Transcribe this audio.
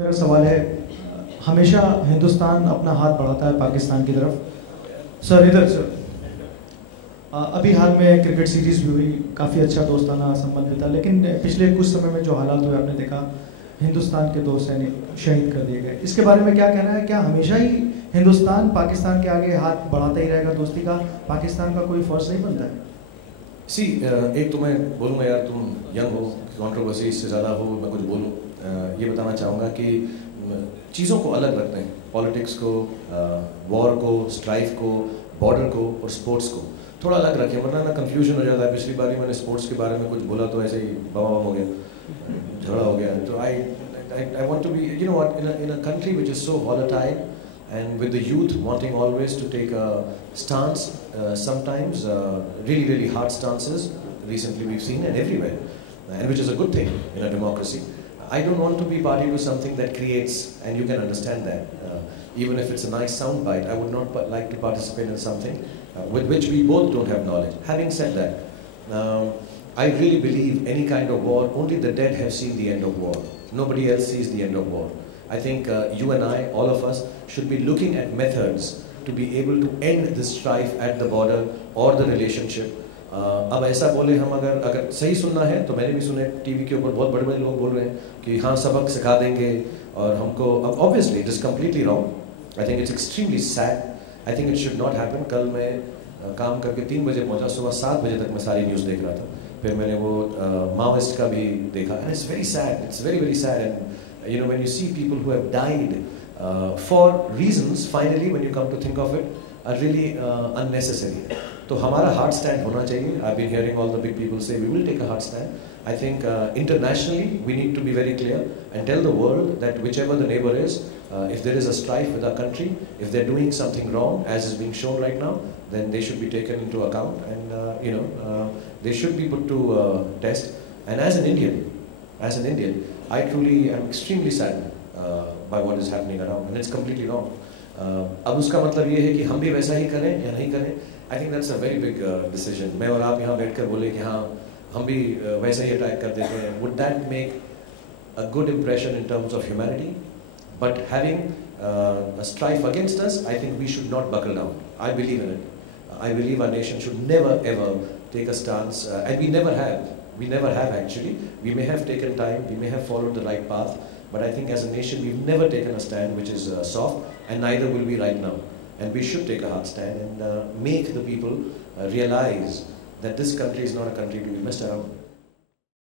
मेरा सवाल है, हमेशा हिंदुस्तान अपना हाथ बढ़ाता है पाकिस्तान की तरफ। सर इधर सर, अभी हाल में क्रिकेट सीरीज भी हुई, काफ़ी अच्छा दोस्ताना संबंध भी था, लेकिन पिछले कुछ समय में जो हालात हुए आपने देखा, हिंदुस्तान के 2 सैनिक शहीद कर दिए गए। इसके बारे में क्या कहना है? क्या हमेशा ही हिंदुस्तान पाकिस्तान के आगे हाथ बढ़ाता ही रहेगा दोस्ती का? पाकिस्तान का कोई फर्ज नहीं बनता है? एक तो मैं बोलूँगा यार, तुम यंग हो, कंट्रोवर्सी इससे ज़्यादा हो, मैं कुछ बोलूँ ये बताना चाहूँगा कि चीज़ों को अलग रखते हैं, पॉलिटिक्स को, वॉर को, स्ट्राइफ को, बॉर्डर को और स्पोर्ट्स को थोड़ा अलग रखें, वरना ना कंफ्यूजन हो जाता है। पिछली बार मैंने स्पोर्ट्स के बारे में कुछ बोला तो ऐसे ही बम हो गया, झगड़ा हो गया। तो I want to be, you know what, in a country which is so volatile and with the youth wanting always to take a stance, sometimes really hard stances, recently we've seen and everywhere, and which is a good thing in a democracy. I don't want to be party to something that creates, and you can understand that, even if it's a nice sound bite, I would not like to participate in something with which we both don't have knowledge. Having said that, I really believe any kind of war, only the dead have seen the end of war. Nobody else sees the end of war. I think you and I, all of us, should be looking at methods to be able to end this strife at the border or the relationship. अब ऐसा बोले हम, अगर सही सुनना है तो मैंने भी सुने टीवी के ऊपर बहुत बड़े लोग बोल रहे हैं कि हाँ सबक सिखा देंगे और हमको, अब obviously it is completely wrong. I think it's extremely sad, I think it should not happen. कल मैं काम करके 3 बजे पहुंचा, सुबह 7 बजे तक मैं सारी न्यूज़ देख रहा था, फिर मैंने वो माओइस्ट का भी देखा, and it's very sad, it's very sad. And you know when you see people who have died for reasons, finally when you come to think of it, are really unnecessary. तो हमारा hard stand होना चाहिए। I been hearing all the big people say we will take a hard stand. I think internationally we need to be very clear and tell the world that whichever the neighbor is, if there is a strife with our country, if they're doing something wrong as is being shown right now, then they should be taken into account and they should be put to test. And as an Indian, I truly am extremely saddened by what is happening around, and it's completely wrong. अब उसका मतलब ये है कि हम भी वैसा ही करें या नहीं करें? I think that's a very big decision. मैं और आप यहाँ बैठकर बोले कि हाँ हम भी वैसे ही अटैक कर देते हैं, would that make a good impression in terms of humanity? But having a strife against us, I think we should not buckle down. I believe in it. I believe our nation should never ever take a stance, and we never have actually. We may have taken time, we may have followed the right path, but I think as a nation we've never taken a stand which is soft, and neither will we right now. And we should take a hard stand and make the people realize that this country is not a country to be messed around.